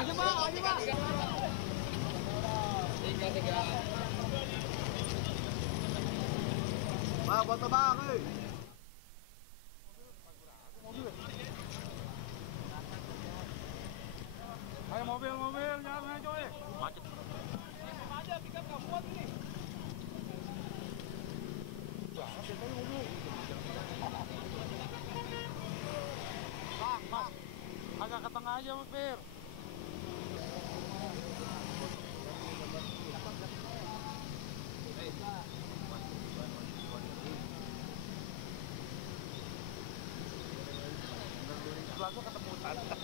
Bang, foto bang, ayo mobil, jangan coy. Macet. Aja pickup nggak muat ini. Bang, agak ke tengah aja, Mas Fir. Langsung ketemu tante.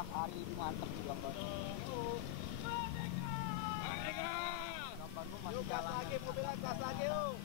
Hari ini mantap juga Bang. Gambar lu masih jalan lagi, mobilnya gas lagi yuk.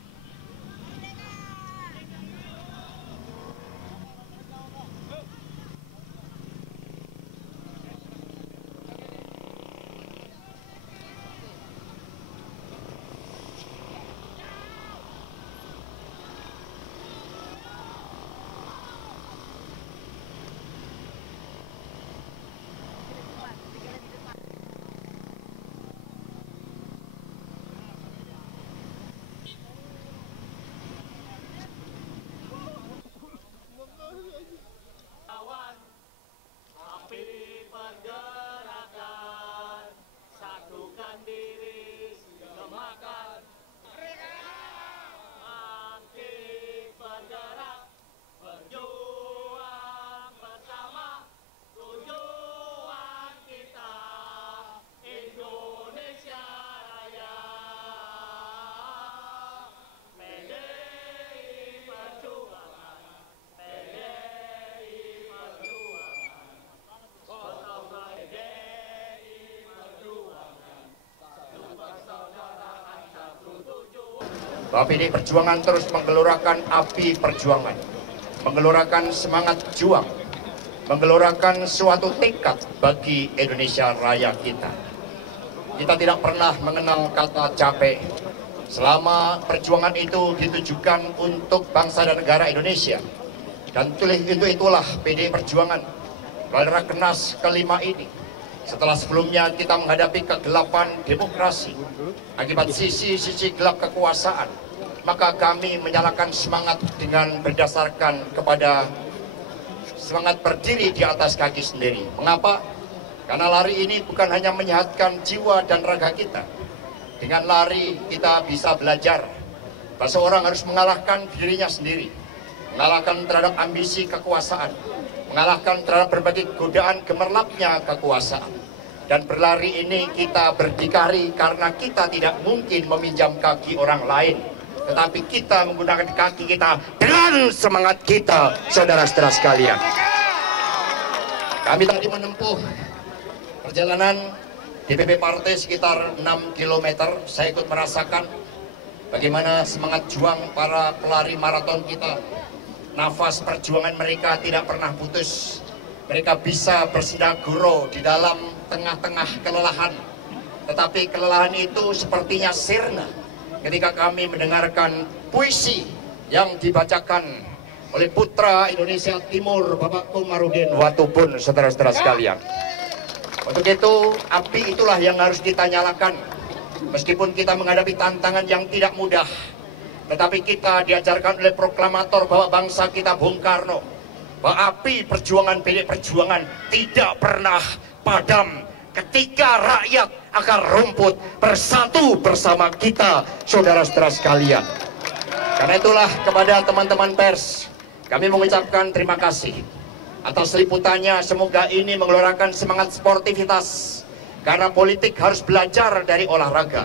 Bahwa PDI Perjuangan terus menggelorakan api perjuangan, menggelorakan semangat juang, menggelorakan suatu tekad bagi Indonesia Raya kita. Kita tidak pernah mengenal kata capek. Selama perjuangan itu ditujukan untuk bangsa dan negara Indonesia. Dan itulah PDI Perjuangan melalui Rakernas kelima ini. Setelah sebelumnya kita menghadapi kegelapan demokrasi akibat sisi-sisi gelap kekuasaan, maka kami menyalakan semangat dengan berdasarkan kepada semangat berdiri di atas kaki sendiri. Mengapa? Karena lari ini bukan hanya menyehatkan jiwa dan raga kita. Dengan lari kita bisa belajar bahwa seorang harus mengalahkan dirinya sendiri, mengalahkan terhadap ambisi kekuasaan, mengalahkan terhadap berbagai godaan gemerlapnya kekuasaan. Dan berlari ini kita berdikari karena kita tidak mungkin meminjam kaki orang lain, tetapi kita menggunakan kaki kita dengan semangat kita, saudara-saudara sekalian. Kami tadi menempuh perjalanan DPP Partai sekitar 6 km. Saya ikut merasakan bagaimana semangat juang para pelari maraton kita. Nafas perjuangan mereka tidak pernah putus. Mereka bisa bersindaguro di dalam tengah-tengah kelelahan. Tetapi kelelahan itu sepertinya sirna ketika kami mendengarkan puisi yang dibacakan oleh putra Indonesia Timur Bapak Komarudin Watubun, saudara-saudara sekalian. Untuk itu, api itulah yang harus kita nyalakan. Meskipun kita menghadapi tantangan yang tidak mudah, tetapi kita diajarkan oleh proklamator Bapak bangsa kita Bung Karno, bahwa api perjuangan PDI Perjuangan tidak pernah padam ketika rakyat akar rumput bersatu bersama kita, saudara-saudara sekalian. Karena itulah kepada teman-teman pers, kami mengucapkan terima kasih atas liputannya. Semoga ini mengeluarkan semangat sportivitas, karena politik harus belajar dari olahraga.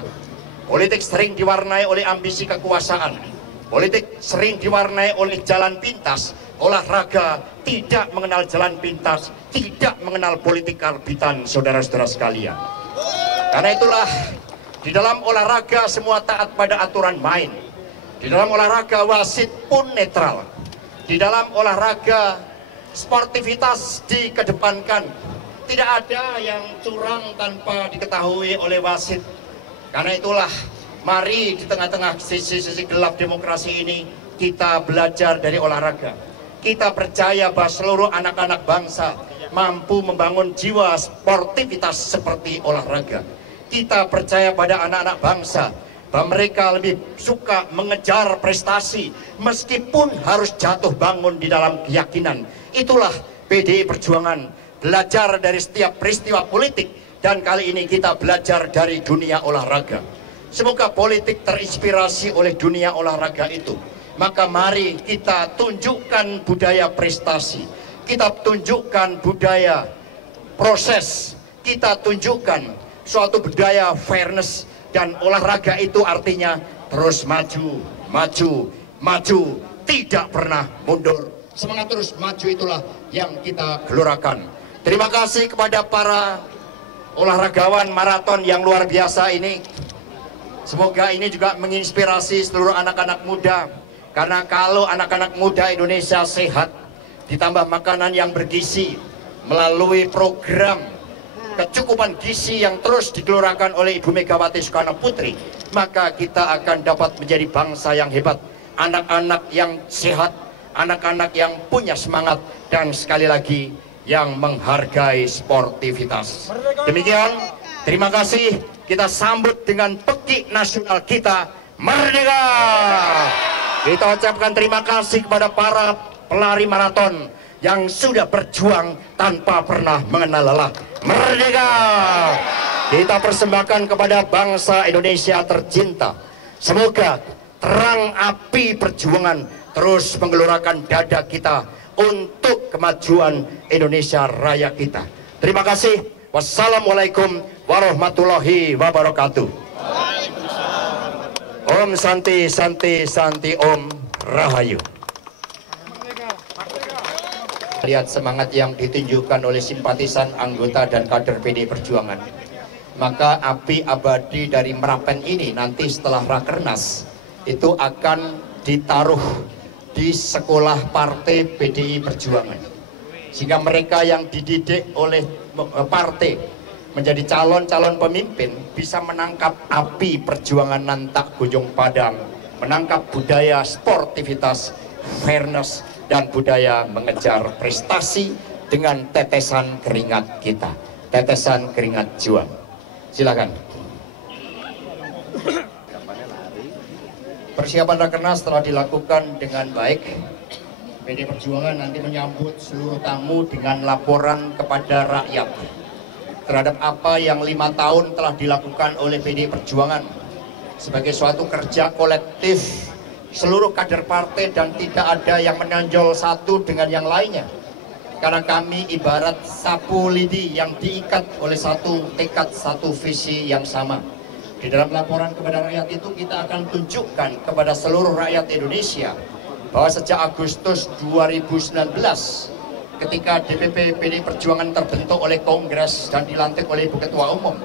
Politik sering diwarnai oleh ambisi kekuasaan, politik sering diwarnai oleh jalan pintas. Olahraga tidak mengenal jalan pintas, tidak mengenal politik karbitan, saudara-saudara sekalian. Karena itulah, di dalam olahraga semua taat pada aturan main. Di dalam olahraga wasit pun netral. Di dalam olahraga sportivitas dikedepankan. Tidak ada yang curang tanpa diketahui oleh wasit. Karena itulah, mari di tengah-tengah sisi-sisi gelap demokrasi ini, kita belajar dari olahraga. Kita percaya bahwa seluruh anak-anak bangsa mampu membangun jiwa sportivitas seperti olahraga. Kita percaya pada anak-anak bangsa bahwa mereka lebih suka mengejar prestasi meskipun harus jatuh bangun di dalam keyakinan. Itulah PDI Perjuangan, belajar dari setiap peristiwa politik, dan kali ini kita belajar dari dunia olahraga. Semoga politik terinspirasi oleh dunia olahraga itu. Maka mari kita tunjukkan budaya prestasi, kita tunjukkan budaya proses, kita tunjukkan suatu budaya fairness. Dan olahraga itu artinya terus maju, maju, maju, tidak pernah mundur. Semangat terus maju itulah yang kita gelorakan. Terima kasih kepada para olahragawan maraton yang luar biasa ini. Semoga ini juga menginspirasi seluruh anak-anak muda. Karena kalau anak-anak muda Indonesia sehat, ditambah makanan yang bergizi, melalui program kecukupan gizi yang terus digelorakan oleh Ibu Megawati Soekarno Putri, maka kita akan dapat menjadi bangsa yang hebat. Anak-anak yang sehat, anak-anak yang punya semangat, dan sekali lagi yang menghargai sportivitas. Demikian, terima kasih. Kita sambut dengan pekik nasional kita, Merdeka! Kita ucapkan terima kasih kepada para pelari maraton yang sudah berjuang tanpa pernah mengenal lelah. Merdeka! Kita persembahkan kepada bangsa Indonesia tercinta. Semoga terang api perjuangan terus menggelorakan dada kita untuk kemajuan Indonesia Raya kita. Terima kasih. Wassalamualaikum warahmatullahi wabarakatuh. Om Santi Santi Santi Om Rahayu. Lihat semangat yang ditunjukkan oleh simpatisan, anggota, dan kader PDI Perjuangan. Maka api abadi dari Merapen ini nanti setelah Rakernas itu akan ditaruh di sekolah partai PDI Perjuangan. Sehingga mereka yang dididik oleh partai menjadi calon-calon pemimpin bisa menangkap api perjuangan nan tak kunjung padam, menangkap budaya sportivitas, fairness, dan budaya mengejar prestasi dengan tetesan keringat kita, tetesan keringat juang. Silakan. Persiapan Rakernas telah dilakukan dengan baik. PDI Perjuangan nanti menyambut seluruh tamu dengan laporan kepada rakyat terhadap apa yang 5 tahun telah dilakukan oleh PDI Perjuangan sebagai suatu kerja kolektif seluruh kader partai, dan tidak ada yang menonjol satu dengan yang lainnya. Karena kami ibarat sapu lidi yang diikat oleh satu tekad, satu visi yang sama. Di dalam laporan kepada rakyat itu kita akan tunjukkan kepada seluruh rakyat Indonesia bahwa sejak Agustus 2019 ketika DPP PDI Perjuangan terbentuk oleh Kongres dan dilantik oleh Ibu Ketua Umum,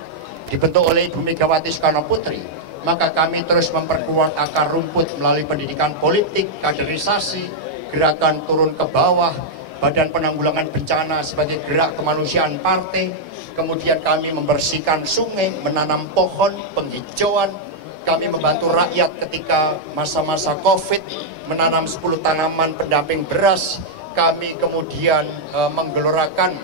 dibentuk oleh Ibu Megawati Soekarno Putri, maka kami terus memperkuat akar rumput melalui pendidikan politik, kaderisasi, gerakan turun ke bawah, Badan Penanggulangan Bencana sebagai gerak kemanusiaan partai. Kemudian kami membersihkan sungai, menanam pohon, penghijauan, kami membantu rakyat ketika masa-masa COVID, menanam 10 tanaman pendamping beras. Kami kemudian menggelorakan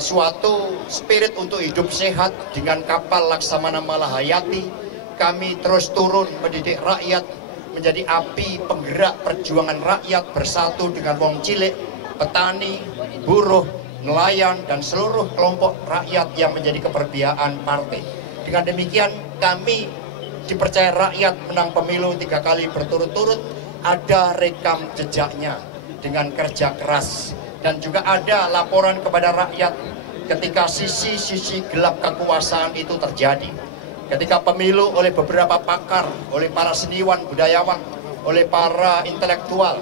suatu spirit untuk hidup sehat dengan kapal Laksamana Malahayati. Kami terus turun mendidik rakyat menjadi api penggerak perjuangan rakyat bersatu dengan wong cilik, petani, buruh, nelayan, dan seluruh kelompok rakyat yang menjadi keperpihakan partai. Dengan demikian kami dipercaya rakyat menang pemilu 3 kali berturut-turut, ada rekam jejaknya dengan kerja keras, dan juga ada laporan kepada rakyat ketika sisi-sisi gelap kekuasaan itu terjadi. Ketika pemilu oleh beberapa pakar, oleh para seniwan, budayawan, oleh para intelektual,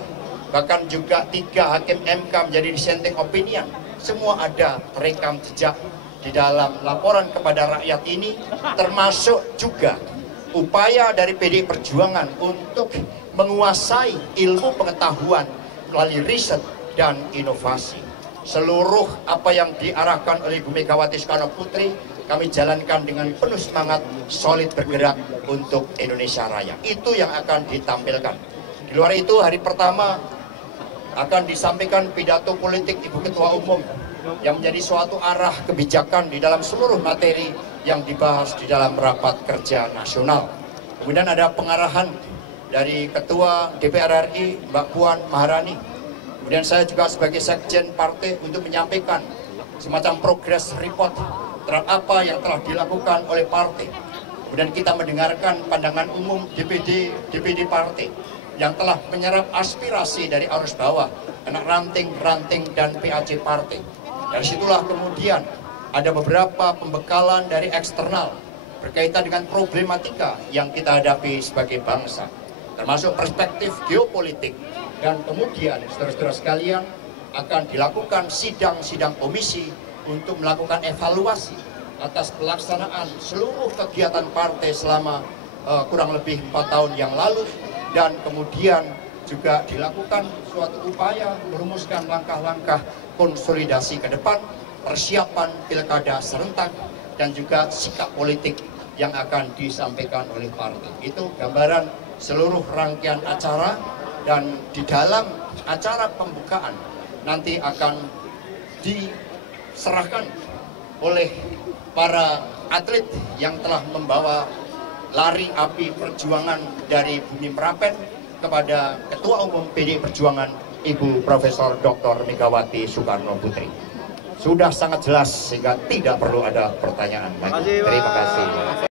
bahkan juga 3 hakim MK menjadi dissenting opinion, semua ada rekam jejak di dalam laporan kepada rakyat ini, termasuk juga upaya dari PDI Perjuangan untuk menguasai ilmu pengetahuan melalui riset dan inovasi. Seluruh apa yang diarahkan oleh Ibu Megawati Soekarno Putri kami jalankan dengan penuh semangat, solid bergerak untuk Indonesia Raya. Itu yang akan ditampilkan. Di luar itu, hari pertama akan disampaikan pidato politik Ibu Ketua Umum yang menjadi suatu arah kebijakan di dalam seluruh materi yang dibahas di dalam rapat kerja nasional. Kemudian ada pengarahan dari Ketua DPR RI, Mbak Puan Maharani. Kemudian saya juga sebagai Sekjen Partai untuk menyampaikan semacam progress report terhadap apa yang telah dilakukan oleh partai. Kemudian kita mendengarkan pandangan umum DPD partai yang telah menyerap aspirasi dari arus bawah, anak ranting, dan PAC partai. Dari situlah kemudian ada beberapa pembekalan dari eksternal berkaitan dengan problematika yang kita hadapi sebagai bangsa, termasuk perspektif geopolitik. Dan kemudian, saudara-saudara sekalian, akan dilakukan sidang-sidang komisi untuk melakukan evaluasi atas pelaksanaan seluruh kegiatan partai selama kurang lebih 4 tahun yang lalu, dan kemudian juga dilakukan suatu upaya merumuskan langkah-langkah konsolidasi ke depan, persiapan pilkada serentak, dan juga sikap politik yang akan disampaikan oleh partai. Itu gambaran seluruh rangkaian acara, dan di dalam acara pembukaan nanti akan diserahkan oleh para atlet yang telah membawa lari api perjuangan dari Bumi Merapen kepada Ketua Umum PDI Perjuangan Ibu Profesor Dr. Megawati Soekarno Putri. Sudah sangat jelas sehingga tidak perlu ada pertanyaan lagi. Terima kasih.